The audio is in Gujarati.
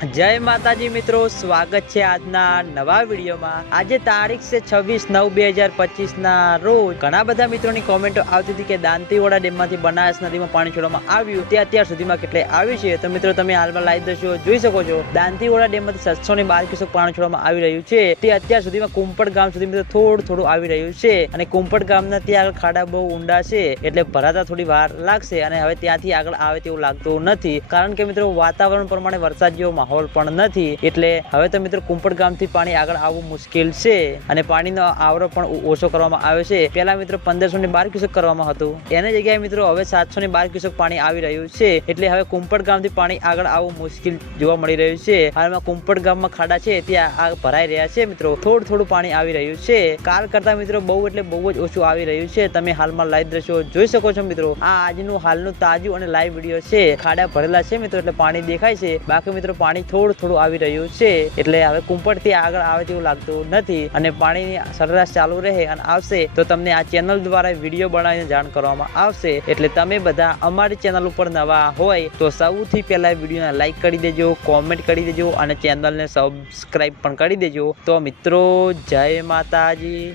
જય માતાજી મિત્રો, સ્વાગત છે આજના નવા વિડીયોમાં. આજે તારીખ છે છવ્વીસ નવ બે હજાર પચીસ ના રોજ ઘણા બધા મિત્રોની કોમેન્ટો આવતી હતી કે દાંતીવાડા ડેમમાંથી બનાસ નદીમાં પાણી છોડવામાં આવ્યું. તે અત્યાર સુધીમાં કેટલે આવ્યું છે. તો મિત્રો, તમે હાલમાં લાઈવ દ્રશ્યો જોઈ શકો છો. દાંતીવાડા ડેમમાંથી સાતસો ને બાર ક્યુસેક પાણી છોડવામાં આવી રહ્યું છે. તે અત્યાર સુધીમાં કુંપટ ગામ સુધી મિત્રો થોડું થોડું આવી રહ્યું છે. અને કુંપડ ગામના ત્યાં આગળ ખાડા બહુ ઊંડા છે, એટલે ભરાતા થોડી વાર લાગશે અને હવે ત્યાંથી આગળ આવે તેવું લાગતું નથી. કારણ કે મિત્રો, વાતાવરણ પ્રમાણે વરસાદ જેવો પણ નથી. એટલે હવે તો મિત્રો કુંપડ ગામથી પાણી આગળ આવવું મુશ્કેલ છે અને પાણીનો આવરો પણ ઓછો કરવામાં આવ્યો છે. પહેલા મિત્રો પંદરસો ને બાર ક્યુસેક કરવામાં હતું. એની જગ્યાએ મિત્રો હવે સાતસો ને બાર ક્યુસેક પાણી આવી રહ્યું છે. એટલે હવે કુંપડ ગામથી પાણી આગળ આવવું મુશ્કેલ જોવા મળી રહ્યું છે. હાલમાં કુંપડ ગામમાં ખાડા છે, ત્યાં આગ ભરાઈ રહ્યા છે મિત્રો. થોડું થોડું પાણી આવી રહ્યું છે. કાલ કરતા મિત્રો બહુ એટલે બહુ જ ઓછું આવી રહ્યું છે. તમે હાલમાં લાઈવ દ્રશ્યો જોઈ શકો છો મિત્રો. આ આજનું હાલનું તાજું અને લાઈવ વીડિયો છે. ખાડા ભરેલા છે મિત્રો, એટલે પાણી દેખાય છે. બાકી મિત્રો પાણી થોડું થોડું આવી રહ્યું છે, એટલે હવે કુંપટથી આગળ આવે તેવું લાગતું નથી અને પાણીની સરેરાશ ચાલુ રહે અને આવશે, તો તમને આ ચેનલ દ્વારા વીડિયો બનાવીને જાણ કરવામાં આવશે. એટલે તમે બધા અમારી ચેનલ ઉપર નવા હોય, તો સૌથી પહેલા વિડીયોને લાઈક કરી દેજો કોમેન્ટ કરી દેજો અને ચેનલને સબસ્ક્રાઈબ પણ કરી દેજો. તો મિત્રો, જય માતાજી.